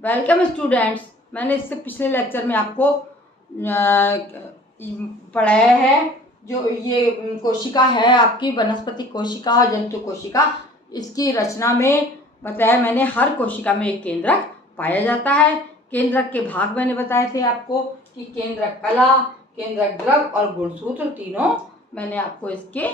Welcome students. मैंने इससे पिछले लेक्चर में आपको पढ़ाया है जो ये कोशिका है आपकी वनस्पति कोशिका और जंतु कोशिका, इसकी रचना में बताया मैंने हर कोशिका में एक केंद्रक पाया जाता है। केंद्रक के भाग मैंने बताए थे आपको कि केंद्रक कला, केंद्रक द्रव और गुणसूत्र, तीनों मैंने आपको इसके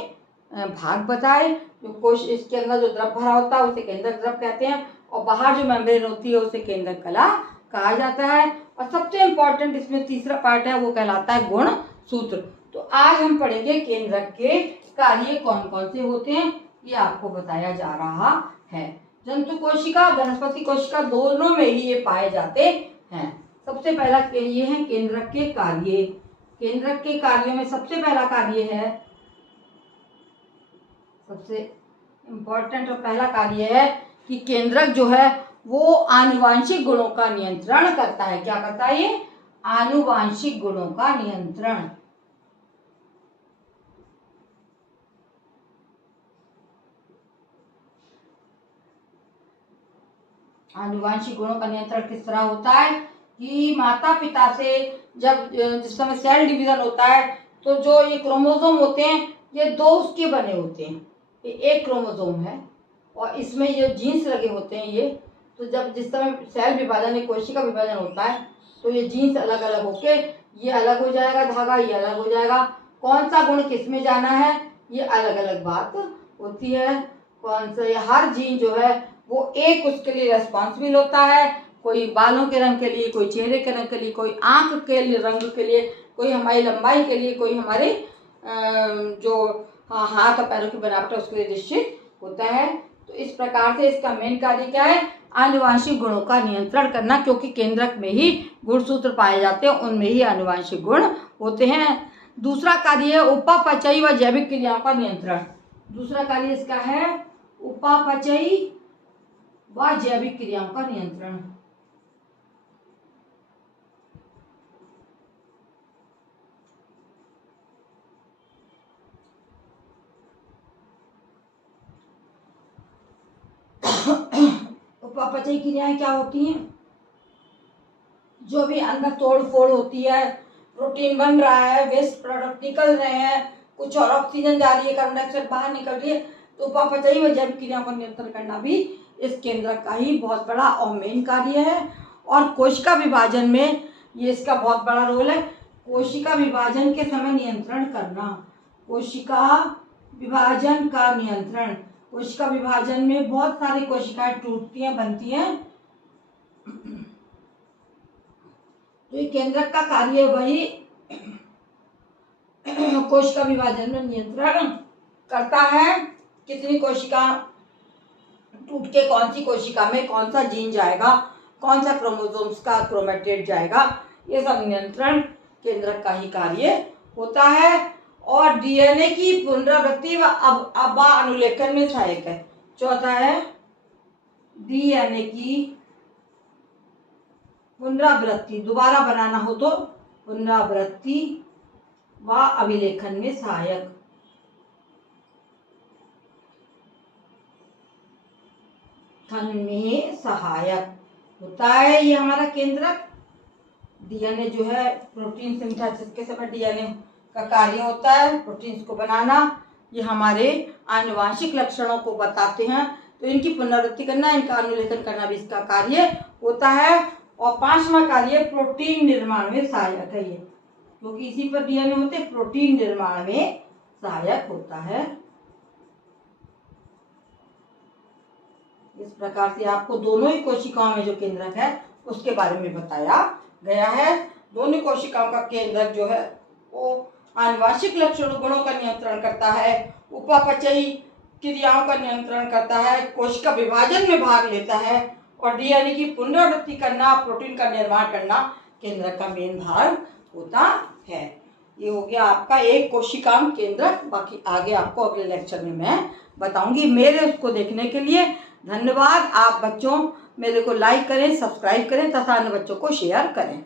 भाग बताए। जो कोश इसके अंदर जो द्रव भरा होता है उसे केंद्रक द्रव कहते हैं और बाहर जो मेम्ब्रेन होती है उसे केंद्रक कला कहा जाता है। और सबसे इम्पोर्टेंट इसमें तीसरा पार्ट है वो कहलाता है गुण सूत्र। तो आज हम पढ़ेंगे केंद्रक के कार्य कौन कौन से होते हैं, ये आपको बताया जा रहा है। जंतु कोशिका, वनस्पति कोशिका दोनों में ही ये पाए जाते हैं। सबसे पहला ये है केंद्रक के कार्य। केंद्रक के कार्यों में सबसे पहला कार्य है, सबसे इम्पोर्टेंट और पहला कार्य है कि केंद्रक जो है वो आनुवांशिक गुणों का नियंत्रण करता है। क्या करता है ये? आनुवांशिक गुणों का नियंत्रण। आनुवांशिक गुणों का नियंत्रण किस तरह होता है कि माता पिता से जब जिस समय सेल डिवीजन होता है तो जो ये क्रोमोसोम होते हैं ये दो उसके बने होते हैं। ये एक क्रोमोसोम है और इसमें ये जीन्स लगे होते हैं ये। तो जब जिस समय सेल विभाजन, कोशिका विभाजन होता है तो ये जीन्स अलग अलग होके ये अलग हो जाएगा धागा, ये अलग हो जाएगा। कौन सा गुण किस में जाना है ये अलग अलग बात होती है। कौन सा हर जीन जो है वो एक उसके लिए रेस्पॉन्सिबल होता है। कोई बालों के रंग के लिए, कोई चेहरे के रंग के लिए, कोई आँख के लिए रंग के लिए, कोई हमारी लंबाई के लिए, कोई हमारे जो हाथ और पैरों की बनावट है उसके लिए निश्चित होता है। तो इस प्रकार से इसका मेन कार्य क्या है? आनुवांशिक गुणों का नियंत्रण करना, क्योंकि केंद्रक में ही गुणसूत्र पाए जाते हैं, उनमें ही आनुवांशिक गुण होते हैं। दूसरा कार्य है उपापचयी व जैविक क्रियाओं का नियंत्रण। दूसरा कार्य इसका है उपापचयी व जैविक क्रियाओं का नियंत्रण। उपापचयी क्रियाएं क्या होती हैं? जो भी अंदर तोड़ फोड़ होती है, प्रोटीन बन रहा है, वेस्ट प्रोडक्ट निकल रहे हैं, कुछ और ऑक्सीजन जा रही है, कार्बन डाइऑक्साइड बाहर निकल रही है, तो उपापचयी व जैविक क्रियाओं का नियंत्रण करना भी इस केंद्रक का ही बहुत बड़ा और मेन कार्य है। और कोशिका विभाजन में ये इसका बहुत बड़ा रोल है। कोशिका विभाजन के समय नियंत्रण करना, कोशिका विभाजन का नियंत्रण। कोशिका विभाजन में बहुत सारी कोशिकाएं टूटती हैं, बनती हैं। तो ये केंद्रक का कार्य वही कोशिका विभाजन में नियंत्रण करता है। कितनी कोशिका टूट के कौन सी कोशिका में कौन सा जीन जाएगा, कौन सा क्रोमोसोम्स का क्रोमेटेड जाएगा, ये सब नियंत्रण केंद्रक का ही कार्य होता है। और डीएनए की पुनरावृत्ति व अबा अनुलेखन में सहायक है। चौथा है डीएनए की पुनरावृत्ति, दोबारा बनाना हो तो पुनरावृत्ति व अभिलेखन में सहायक। में सहायक होता है ये हमारा केंद्रक। डीएनए जो है प्रोटीन सिंथेसिस के समय डीएनए का कार्य होता है प्रोटीन्स को बनाना। ये हमारे आनुवांशिक लक्षणों को बताते हैं, तो इनकी पुनरावृत्ति करना, इनका अनुलेखन करना भी इसका कार्य होता है। और पांचवा कार्य प्रोटीन निर्माण में सहायक है ये, क्योंकि इसी पर डीएनए होते हैं, प्रोटीन निर्माण में सहायक होता है। इस प्रकार से आपको दोनों ही कोशिकाओं में जो केंद्रक है उसके बारे में बताया गया है। दोनों कोशिकाओं का केंद्रक जो है वो आनुवांशिक लक्षणों गुणों का नियंत्रण करता है, उपापचयी क्रियाओं का नियंत्रण करता है, कोशिका विभाजन में भाग लेता है और डीएनए की पुनरावृत्ति करना, प्रोटीन का निर्माण करना केंद्रक का मेन भाग होता है। ये हो गया आपका एक कोशिकांग केंद्रक। बाकी आगे आपको अगले लेक्चर में मैं बताऊंगी। मेरे उसको देखने के लिए धन्यवाद। आप बच्चों मेरे को लाइक करें, सब्सक्राइब करें तथा अन्य बच्चों को शेयर करें।